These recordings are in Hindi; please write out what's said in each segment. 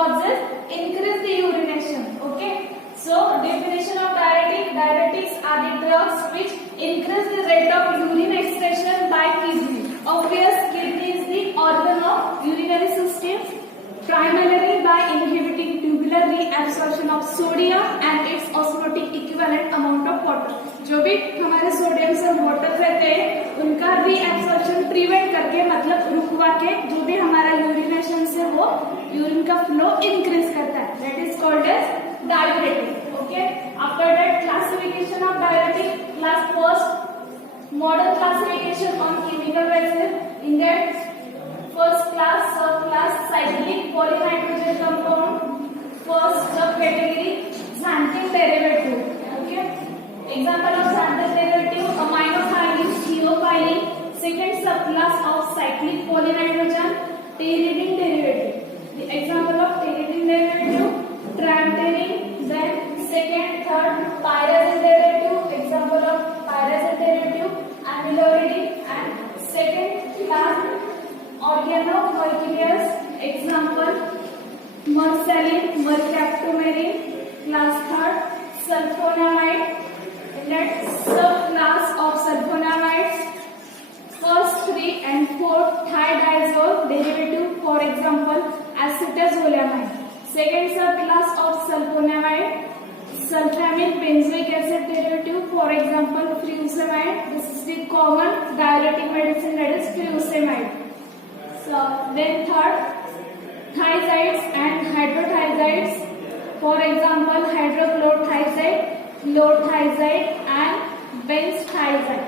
causes increase the urination. Okay, so definition of diuretic: diuretics are the drugs which increase the rate of urine excretion by kidney. Obvious, kidney is the organ of urinary system, primarily by inhibiting tubular reabsorption of sodium and its osmotic equivalent amount of water. जो भी हमारे सोडियम से वाटर रहते हैं उनका रीएब्सॉर्प्शन प्रिवेंट करके, मतलब रुकवा के, जो भी हमारा यूरिनेशन से वो यूरिन का फ्लो इंक्रीज करता है. That is called as diuretic. Okay, after that classification of diuretic. Class first, modern classification on chemical basis. In that first class, sub class, cyclic polynitrogen compound. First sub category, xanthine derivative. Okay, example of xanthine derivative: aminothioline, theophylline. Second sub class of cyclic polynitrogen, pyridine derivative. The example of pyridine derivative: tramtaline. Then second, third, pyrazine derivative. Example of pyrazine derivative: amyloidine. And second class organomolecules. Example, mersaline, mercaptomerine. Class third, sulfonamide. Let subclass of sulfonamides. First three and fourth, thiazole derivative. For example, acetazolamide. Second subclass of sulfonamide, sulfamine benzoic acid derivative. For example, furosemide. This is the common diuretic medicine, that is furosemide. So then third, thiazides and hydrothiazides. For example, hydrochlorothiazide, chlorothiazide and benzthiazide.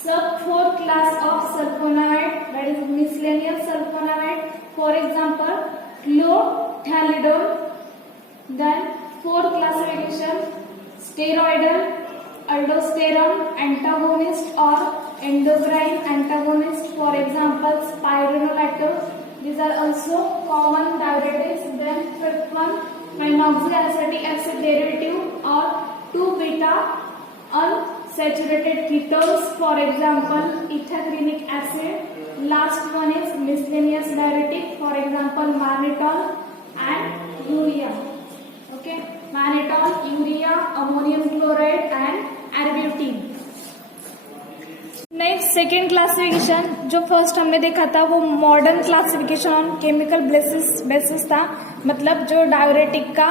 Sub fourth class of sulfonamide, that is miscellaneous sulfonamide. For example, chlorthalidone. Then fourth classification, steroidal, aldosterone antagonist or endocrine antagonist. For example, spironolactone. These are also common diuretics. Then fifth one, phenoxyacetic acid derivative or 2-beta unsaturated ketones. For example, ethacrenic acid. Last one is miscellaneous diuretic. For example, mannitol and urea. Okay, mannitol, urea, ammonium chloride and arbutin. Next second classification, जो फर्स्ट हमने देखा था वो modern classification on chemical basis था. मतलब जो डायuretic का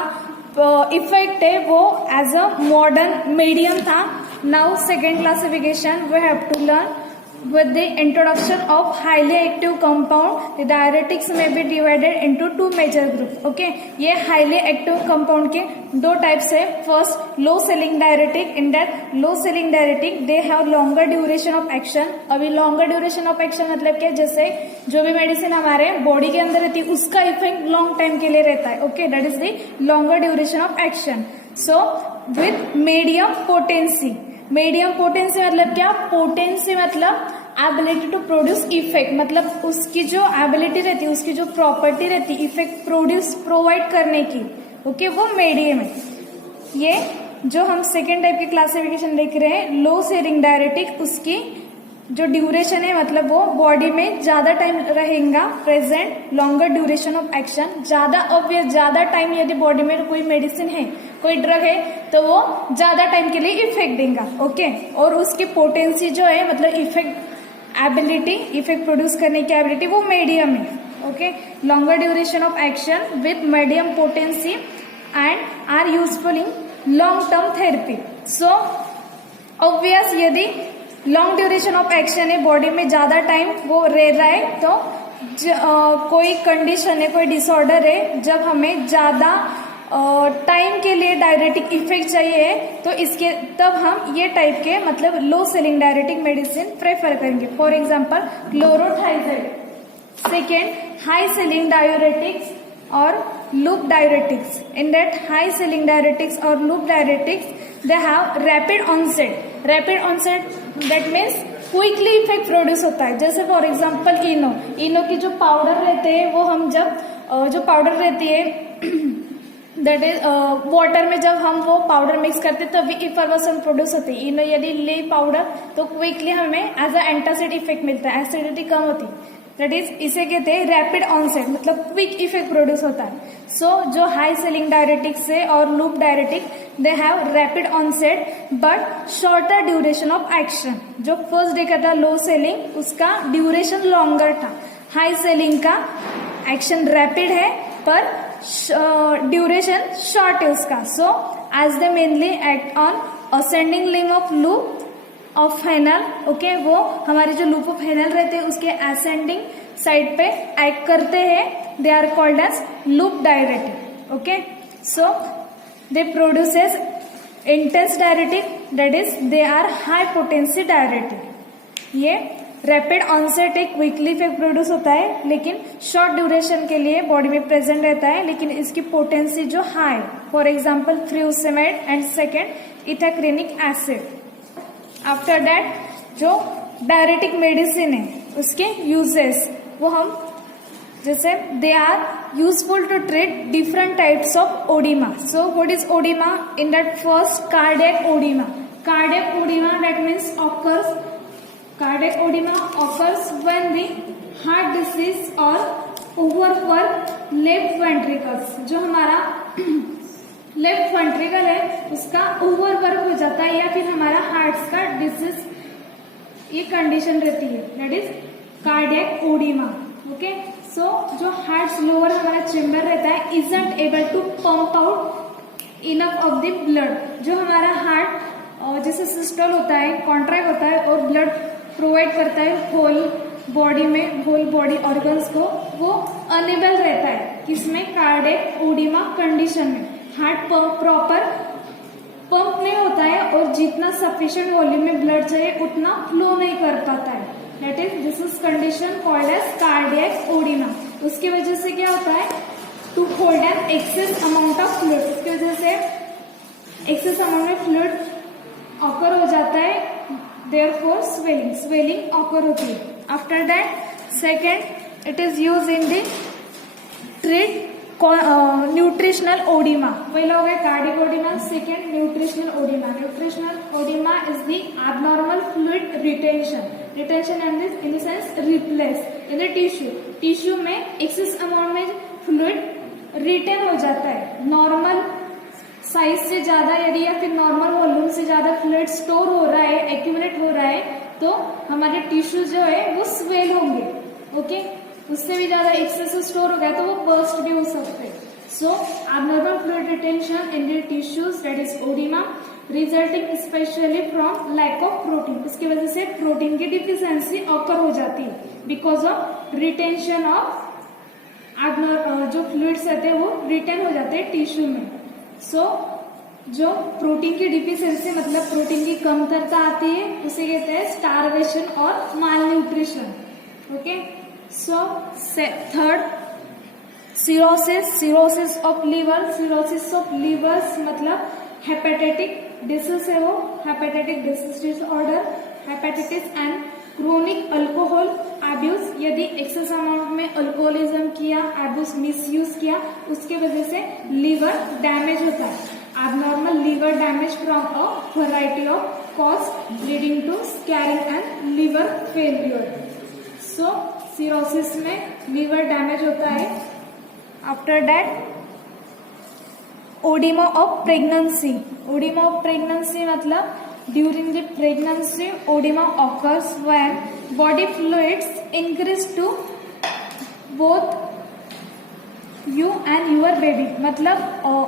इफेक्ट है वो एज अ मॉडर्न मीडियम था. Now second classification we have to learn with the introduction of highly active compound. The diuretics may be divided into two major groups. Okay, ये highly active compound के दो types है. First, low selling diuretic. In that low selling diuretic they have longer duration of action. अभी longer duration of action मतलब क्या, जैसे जो भी मेडिसिन हमारे बॉडी के अंदर रहती है उसका इफेक्ट लॉन्ग टाइम के लिए रहता है. Okay, that is the longer duration of action. So with medium potency. Medium potency मतलब क्या, पोटेंसी मतलब एबिलिटी टू प्रोड्यूस इफेक्ट, मतलब उसकी जो एबिलिटी रहती है, उसकी जो प्रॉपर्टी रहती है इफेक्ट प्रोवाइड करने की. ओके, वो मीडियम है. ये जो हम सेकेंड टाइप की क्लासिफिकेशन देख रहे हैं, लो सेलिंग डायरेटिक, उसकी जो ड्यूरेशन है मतलब वो बॉडी में ज्यादा टाइम रहेगा present, longer duration of action. ज्यादा ऑब्वियस, ज्यादा टाइम यदि बॉडी में कोई मेडिसिन है, कोई ड्रग है तो वो ज्यादा टाइम के लिए इफेक्ट देगा. ओके, और उसकी पोटेंसी जो है मतलब इफेक्ट प्रोड्यूस करने की एबिलिटी वो मीडियम है. Okay, longer duration of action with medium potency and are useful in long term therapy. So obvious, यदि लॉन्ग ड्यूरेशन ऑफ एक्शन है, बॉडी में ज्यादा टाइम वो रह रहा है, तो कोई कंडीशन है, कोई डिसऑर्डर है, जब हमें ज्यादा टाइम के लिए डायरेटिक इफेक्ट चाहिए तो इसके तब हम ये टाइप के मतलब low ceiling diuretic medicine prefer करेंगे. For example, chlorothiazide. Second, high ceiling diuretics और loop diuretics. In that high ceiling diuretics और loop diuretics they have rapid onset. That means quickly effect produce होता है. जैसे फॉर एग्जांपल इनो की जो पाउडर रहते हैं वो हम जब जो पाउडर रहती है दैट इज वाटर में जब हम वो पाउडर मिक्स करते तभी इफर्वेसेंस प्रोड्यूस होती है. यदि ले पाउडर तो क्विकली हमें एज अ एंटासिड इफेक्ट मिलता है, एसिडिटी कम होती. दैट इज इसे कहते हैं रैपिड ऑनसेट, मतलब क्विक इफेक्ट प्रोड्यूस होता है. सो जो हाई सेलिंग डायरेटिक्स है और loop diuretic they have rapid onset but shorter duration of action. जो फर्स्ट डे का था लो सेलिंग उसका ड्यूरेशन लॉन्गर था. हाई सेलिंग का एक्शन रैपिड है पर ड्यूरेशन शॉर्ट है उसका. So as they mainly act on ascending limb of loop of Henle. Okay, वो हमारे जो लूप ऑफ फेनल रहते हैं उसके असेंडिंग साइड पे एक्ट करते हैं. They are called as loop diuretic. Okay, so they produces intense diuretic, that is they are high potency diuretic. ये रैपिड ऑनसेट एक क्विकली इफेक्ट प्रोड्यूस होता है लेकिन शॉर्ट ड्यूरेशन के लिए बॉडी में प्रेजेंट रहता है, लेकिन इसकी पोटेंसी जो high. For example furosemide and second ethacrynic acid. After that जो डायरेटिक मेडिसिन है उसके यूजेस वो हम जैसे they are useful to treat different types of oedema. So what is oedema? In that first cardiac oedema. Cardiac oedema that means occurs. Cardiac edema occurs when the heart disease or overwork left ventricles. जो हमारा लेफ्ट वेंट्रिकल है उसका ओवरवर्क हो जाता है या फिर हमारा हार्ट का डिसीज ये कंडीशन रहती है, that is cardiac oedema. Okay, so जो हार्ट स्लोअर हमारा चेम्बर रहता है isn't able to pump out enough of the blood. जो हमारा हार्ट जैसे सिस्टोल होता है, कॉन्ट्रैक्ट होता है और ब्लड प्रोवाइड करता है होल बॉडी में, होल बॉडी ऑर्गन्स को, वो अनेबल रहता है किसमें? कार्डियक ओडिमा कंडीशन में. हार्ट प्रॉपर पंप नहीं होता है और जितना सफिशिएंट वॉल्यूम में ब्लड चाहिए उतना फ्लो नहीं कर पाता है. That is this is condition called as cardiac oedema. उसकी वजह से क्या होता है? To hold an excess amount of fluid. उसकी वजह से एक्सेस अमाउंट में फ्लूइड ऑकर हो जाता है, therefore swelling occur होती है. After that, second it is used in the treat nutritional edema. पहला हो गया cardiac edema, second nutritional edema. Nutritional edema is the abnormal fluid retention in the sense replace in the tissue में excess amount में fluid retain हो जाता है. नॉर्मल साइज से ज्यादा यदि या फिर नॉर्मल वॉल्यूम से ज्यादा फ्लूइड स्टोर हो रहा है, एक्यूमुलेट हो रहा है, तो हमारे टिश्यू जो है वो स्वेल होंगे. ओके, उससे भी ज्यादा एक्सेस स्टोर हो गया तो वो बर्स्ट भी हो सकते हैं. सो abnormal fluid retention in the tissues, that is edema, resulting especially from lack of protein. उसकी वजह से प्रोटीन की डिफिशियंसी ऑकर हो जाती है बिकॉज ऑफ रिटेंशन ऑफ जो फ्लूइड्स रहते हैं वो रिटेन हो जाते हैं टिश्यू में. सो जो प्रोटीन की डिफिशियंसी मतलब प्रोटीन की कमतरता आती है उसे कहते हैं स्टारवेशन और malnutrition. Okay, so third cirrhosis of liver. Cirrhosis of livers मतलब हेपेटाइटिक डिसीज है वो, hepatitic disease disorder, hepatitis and chronic alcohol abuse. यदि एक्सेस अमाउंट में अल्कोहलिज्म किया, एब्यूज मिसयूज किया, उसके वजह से लीवर डैमेज होता है. Abnormal liver damage from a variety of cause leading to scarring and liver failure. So cirrhosis में लीवर डैमेज होता है. After that oedema of pregnancy. Oedema of pregnancy मतलब during the pregnancy edema occurs when body fluids increase to both you and your baby. मतलब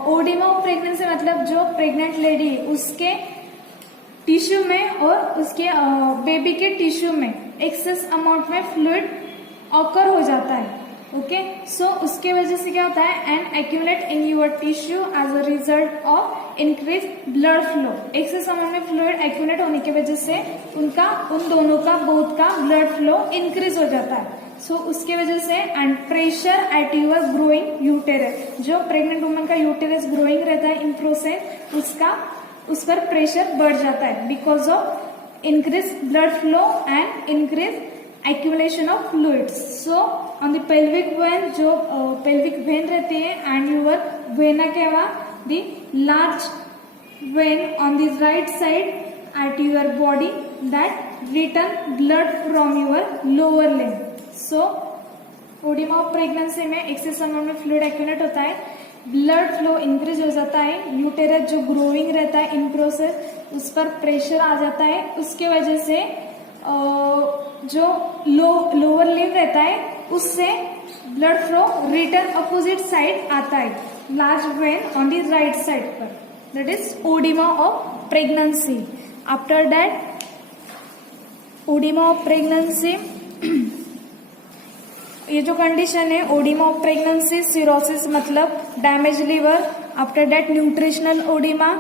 ओडिमा ऑफ प्रेगनेंसी मतलब जो प्रेग्नेंट लेडी है उसके टिश्यू में और उसके बेबी के टिश्यू में एक्सेस अमाउंट में फ्लूइड ऑकर हो जाता है. ओके, सो उसके वजह से क्या होता है? And accumulate in your tissue as a result of increase blood flow. Excess amount में फ्लूइड एक्यूमुलेट होने की वजह से उन दोनों का बोथ का ब्लड फ्लो इंक्रीज हो जाता है. सो उसके वजह से and pressure at your growing uterus. जो प्रेग्नेंट वुमन का यूटेरस ग्रोइंग रहता है इन प्रोसेस उस पर प्रेशर बढ़ जाता है because of increase blood flow and increase accumulation of fluids. So on the pelvic vein जो pelvic vein रहती है and your vena cava, the large vein on the right side at your body that return blood from your lower limb. So oedema of pregnancy में एक्सेस अमाउंट में फ्लूइड एक्यूमुलेट होता है, ब्लड फ्लो इंक्रीज हो जाता है, यूटेरस जो ग्रोइंग रहता है इन प्रोसेस उस पर प्रेशर आ जाता है, उसके वजह से जो लोअर लिव रहता है उससे blood flow return opposite side आता है, large vein on the right side पर, that is oedema of pregnancy. After that oedema of pregnancy, ये जो कंडीशन है ओडिमा ऑफ प्रेगनेंसी, सिरोसिस मतलब damage liver. After that nutritional oedema,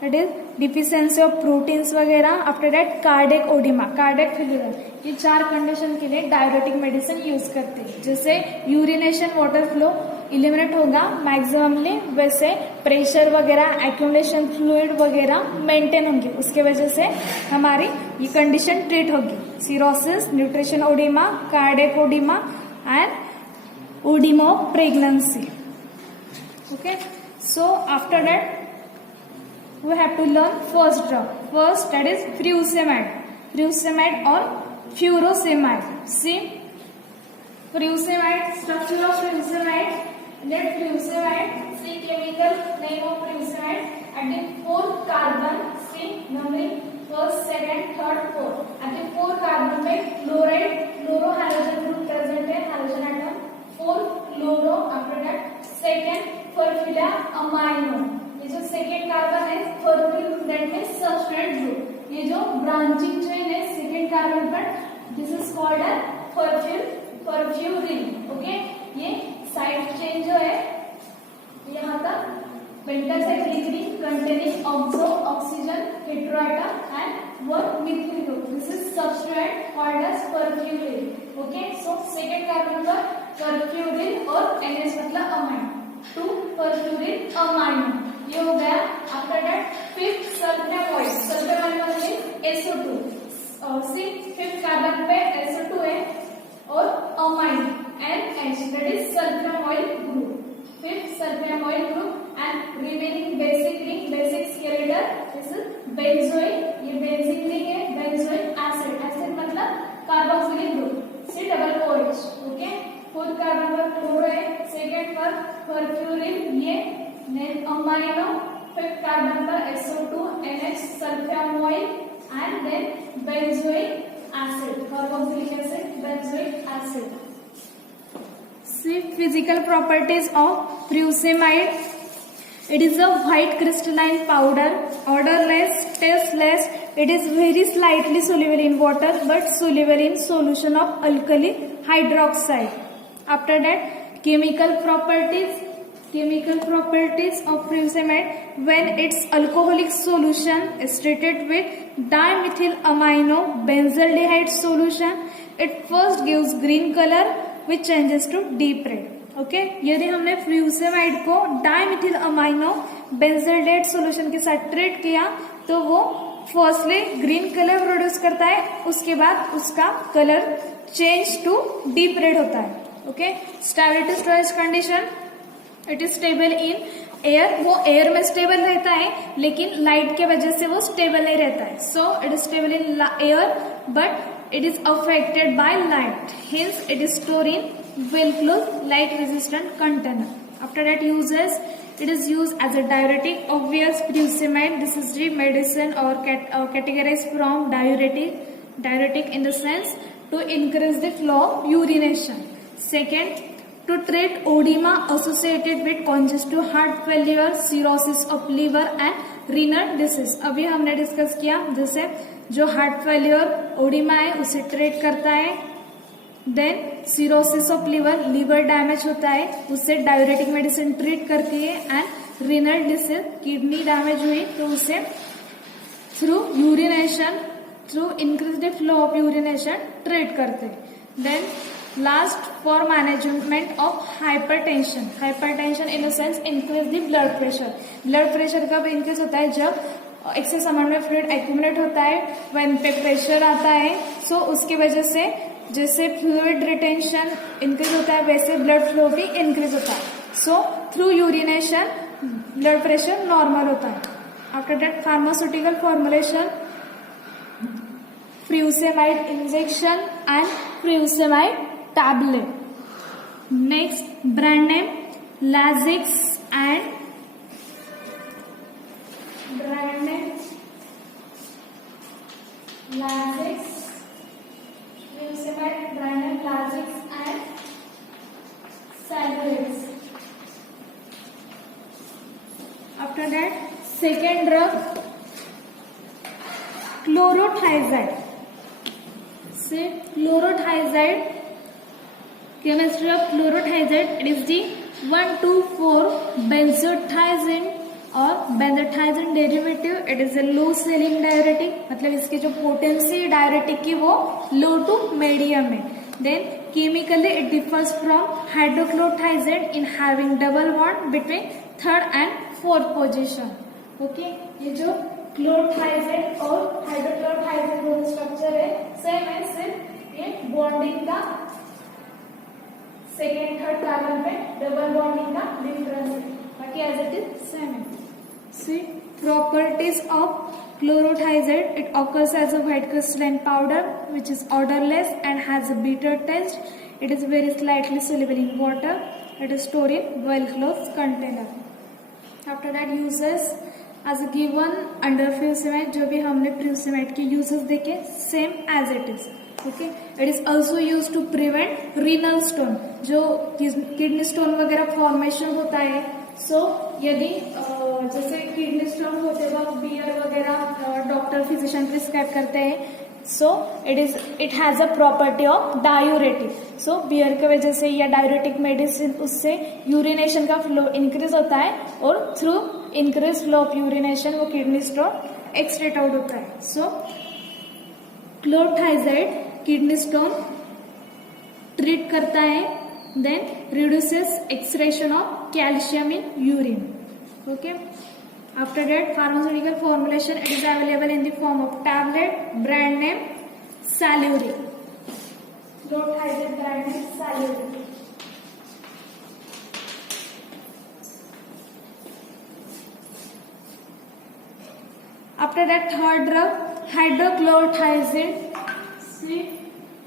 that is deficiency of proteins वगैरह. After that cardiac oedema, cardiac failure. ये 4 कंडीशन के लिए डायरेटिक मेडिसिन यूज करते हैं. जैसे यूरिनेशन वाटर फ्लो इलिमिनेट होगा मैक्सिममली, वैसे प्रेशर वगैरह एक्यूमुलेशन फ्लूइड वगैरह मेंटेन होंगे, उसके वजह से हमारी ये कंडीशन ट्रीट होगी. Cirrhosis, nutrition oedema, cardiac oedema and oedema of pregnancy. Okay, so after that we have to learn first drug. First, that is furosemide. Furosemide or furosemide. See, furosemide, structure of furosemide. Let furosemide, see chemical name of furosemide. At the 4th carbon, see numbering 1st, 2nd, 3rd, 4th. At the 4th carbon में chloride, chlorohalogen group present है, halogen atom. 4th chloro. After that, 2nd formula amino. ये जो सेकेंड कार्बन है formula that means substrate group. ये जो ब्रांचिंग चेन है सेकेंड कार्बन पर, this is called furfuryl. Okay, ये साइड चेन जो है यहाँ तक pentacyclic containing oxo oxygen heteroatom and one methyl group. This is substrate called as furfuryl. Okay, so second carbon पर फॉर्फ्यूरिन और NH मतलब अमाइन, 2 फॉर्फ्यूरिन अमाइनो. ये हो गया. After that 5th सल्फेनॉइड. सल्फेनॉइड मतलब SO2. सी 5th कार्बन पे SO2 है और amine NH, that is sulphonoid group. 5th sulphonoid group and remaining basic ring, basic skeletal, this is benzoic. ये बेसिक रिंग है, बेंजोइक एसिड. एसिड मतलब carboxylic group, C-OH. Okay, 4th carbon पर क्लोरो है, सेकेंड पर फॉर्फ्यूरिन, ये देन अमाइनो. 5th कार्बन पर SO2, NH, sulphonoid and then benzoic acid, carboxylic acid, benzoic acid. See physical properties of furosemide. It is a white crystalline powder, odorless, tasteless. It is very slightly soluble in water but soluble in solution of alkali hydroxide. After that, chemical properties of furosemide. When its alcoholic solution is treated with dimethylamino benzaldehyde solution, it first gives green color which changes to deep red. Okay, यदि हमने फ्यूरोसेमाइड को डाइमिथिल अमाइनो बेंजल्डेट सॉल्यूशन के साथ ट्रीट किया तो वो फर्स्टली ग्रीन कलर प्रोड्यूस करता है, उसके बाद उसका colour change to deep red होता है. Okay, stability storage condition, it is stable in air. वो एयर में स्टेबल रहता है लेकिन लाइट के वजह से वो स्टेबल नहीं रहता है. So it is stable in air but it is affected by light, hence it is stored in well closed light resistant container. After that, uses, it is used as a diuretic. Obvious, furosemide, this is the medicine or categorized from diuretic in the sense to increase the flow of urination. Second, to treat edema associated with congestive heart failure, cirrhosis of liver and renal disease. अभी हमने डिस्कस किया जैसे जो हार्ट फेल्योर ओडिमा है उसे ट्रीट करता है. Then cirrhosis of liver damage होता है, उससे डायरेटिक मेडिसिन ट्रीट करती है. And renal disease, kidney damage हुई तो उसे through urination, through increased flow of urination treat करते हैं. Then last, for management of hypertension. Hypertension in the sense increase the blood pressure. Blood pressure कब इंक्रीज होता है? जब एक्सेस अमाउंट में फ्लूइड एक्यूमुलेट होता है, व्हेन पे प्रेशर आता है. सो उसकी वजह से जैसे फ्लूइड रिटेंशन इंक्रीज होता है वैसे ब्लड फ्लो भी इंक्रीज होता है. So through urination blood pressure normal होता है. After that, pharmaceutical formulation, furosemide injection and furosemide tablet. Next, brand name Lasix and brand name Lasix. Furosemide brand name Lasix and Salix. After that, second drug chlorothiazide. Say chlorothiazide. Chemistry of chlorothiazide, it is the 1,2,4-benzothiazine और benzothiazine derivative. It is a low ceiling diuretic, मतलब इसकी जो पोटेंसी डायरेटिक की वो लो टू मीडियम है. Then chemically it differs from hydrochlorothiazide in having double bond between third and fourth position. Okay, ये जो क्लोरोथाइज़ाइड और हाइड्रोक्लोरोथाइज़ाइड दोनों स्ट्रक्चर है सेम है, सिर्फ ये बॉन्डिंग का सेकेंड थर्ड कार्बन पे डबल बॉन्डिंग का डिफरेंस है, बाकी एज इट इज सेम है. See, properties of chlorothiazide, it occurs as a white crystalline powder which is odorless and has a bitter taste. It is very slightly soluble in water. It is stored in well closed container. After that, uses as given under furosemide, जो भी हमने furosemide के uses देखे same as it is. Okay, it is also used to prevent renal stone, जो kidney stone वगैरह formation होता है. सो यदि जैसे किडनी स्टोन होते वक्त बियर वगैरह डॉक्टर फिजिशियन प्रिस्क्राइब करते हैं, so it has a property of diuretic. So beer की वजह से या डायूरेटिक मेडिसिन उससे यूरिनेशन का फ्लो इंक्रीज होता है और through increase flow of urination वो किडनी स्टोन एक्सट्रेट आउट होता है. So chlorothiazide kidney stone treat करता है. Then reduces excretion of calcium in urine. Okay. After that, pharmaceutical formulation, it is available in the form of tablet. Brand name Saluri. Chlorothiazide brand name Saluri. After that, third drug hydrochlorothiazide. See,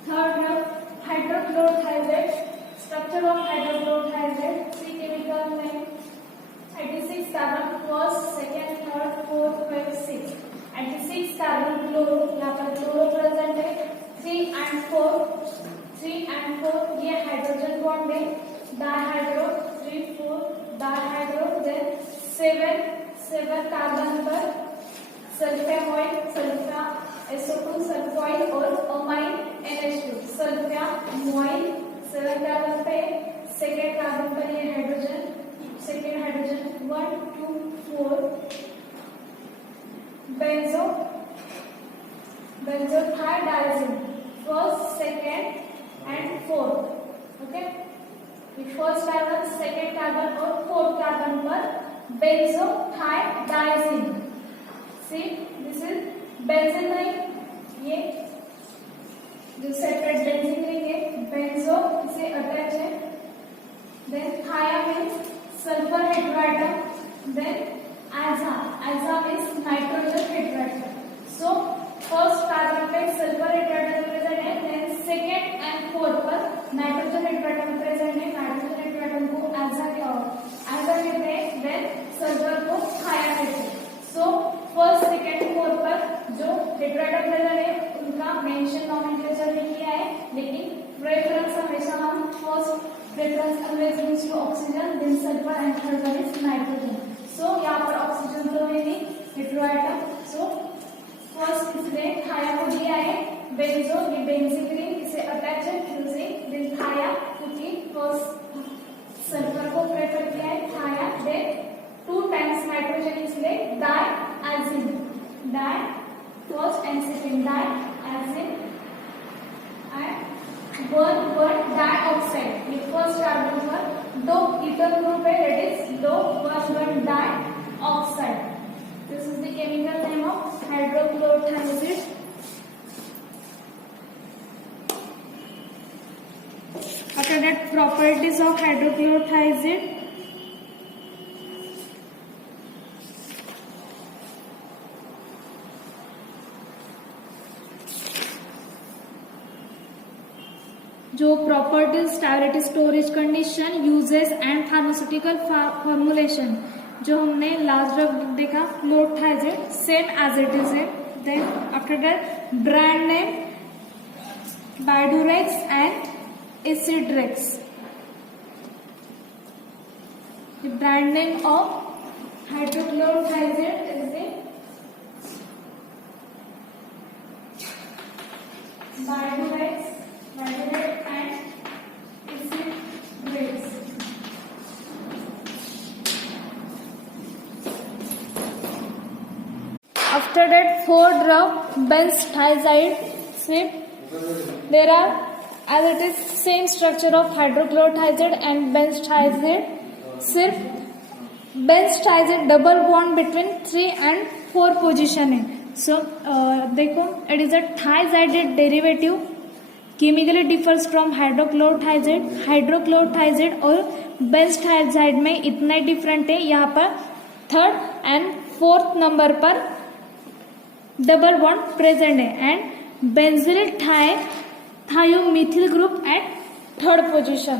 third drug hydrochlorothiazide. Structure of hydrochlorothiazide, see chemical name, 86 carbon, first, second, third, fourth, fifth, sixth. 86 carbon chloro, यहाँ पर chloro present है. 3 and 4 ये हाइड्रोजन बॉन्ड है. Dihydro 3 4 dihydro. देन 7 कार्बन पर सल्फामोइल, सल्फा SO2 सल्फोइल और अमाइन NH2 सल्फामोइल. 7 कार्बन पे सेकेंड कार्बन पर ये hydrogen, second hydrogen 1 2 4 benzothiadiazine first, second and fourth. Okay, first carbon, second carbon और फोर्थ कार्बन पर benzothiadiazine. See, this is benzene ring. ये जो सेपरेट बेंजीन रिंग है, बेंजो इसे अटैच है. Then thia means sulphur heteroatom. Then आजा means nitrogen heteroatom. So first carbon पे सल्फर हेड्राइटम प्रेजेंट है. देन सेकेंड एंड फोर्थ पर नाइट्रोजन हेड्राइटम प्रेजेंट है. नाइट्रोजन हेड्राइटम को आजा कहते हैं. देन सल्फर को थाया कहते हैं. सो फर्स्ट, सेकेंड, फोर्थ पर जो हेड्राइटम प्रेजेंट है उनका मेंशन नॉमेनक्लेचर नहीं किया है, लेकिन प्रेफरेंस हमेशा हम first preference always use to oxygen, then sulphur and third one is nitrogen. So यहाँ पर ऑक्सीजन तो है नहीं, हेड्राइटम. सो फर्स्ट इसने थाया को दिया है. बेंजो, ये बेंजीन रिंग इसे अटैच है यूजिंग देन थाया, क्योंकि फर्स्ट सल्फर को प्रेफर किया है थाया. देन 2 times नाइट्रोजन इसलिए diazine, first and second diazine. And 1 dioxide. ये फर्स्ट कार्बन पर 2 कीटोन ग्रुप है, that is 1 dioxide. This is the chemical name of hydrochlorothiazide. After that, properties of hydrochlorothiazide. जो properties, stability, storage condition, uses and pharmaceutical formulation, जो हमने लास्ट ड्रग देखा chlorothiazide, same as it is है. Then after that brand name बायडूरेक्स and Esidrex. The brand name of hydrochlorothiazide is the Bidurex and Acidrax. After that, 4 drug benzthiazide. There are, as it is same structure of hydrochlorothiazide and benzthiazide. सिर्फ benzthiazide double bond between 3 and 4 position है. सो देखो, it is a thiazide derivative, chemically differs from hydrochlorothiazide. Hydrochlorothiazide और बेंजथाइजाइड में इतना ही डिफरेंट है. यहाँ पर 3rd and 4th नंबर पर डबल बॉन्ड प्रेजेंट है. And benzyl thiomethyl group at 3rd position.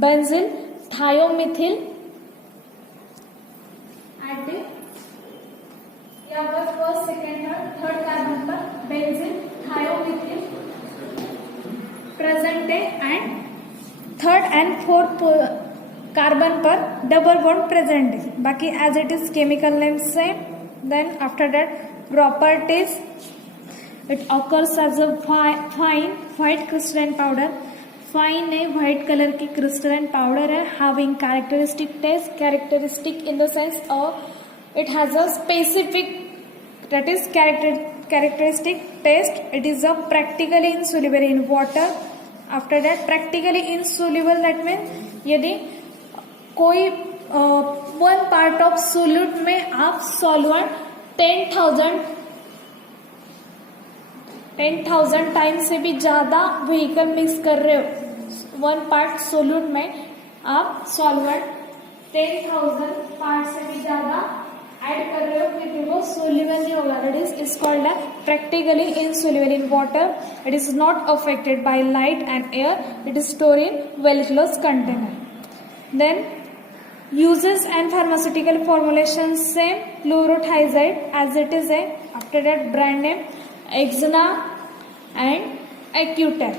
Benzyl thiomethyl at यहाँ पर 1st, 2nd, 3rd कार्बन पर बेंजिल थायोमिथिल प्रेजेंट है. And 3rd and 4th carbon पर डबल बॉन्ड प्रेजेंट है. बाकी as it is chemical name से. Then after that properties, it occurs as a fine white crystalline powder. Fine है, व्हाइट कलर की क्रिस्टलाइन पाउडर है. Having characteristic test, characteristic in the sense it has a specific, that is characteristic test. It is a practically insoluble in water. After that practically insoluble, that mean यदि कोई 1 पार्ट ऑफ सोल्यूट में आप सॉल्वेंट 10,000 टाइम्स से भी ज्यादा व्हीकल मिक्स कर रहे हो, 1 पार्ट सोल्यूट में आप सॉल्वेंट 10,000 पार्ट से भी ज्यादा ऐड कर रहे हो, फिर भी वो सोल्यूबल नहीं होगा. That is called a practically insoluble in water. It is not affected by light and air. It is store in well close container. Then uses and pharmaceutical formulation same, chlorothiazide as it is a. After that, brand name Exana and Acutec.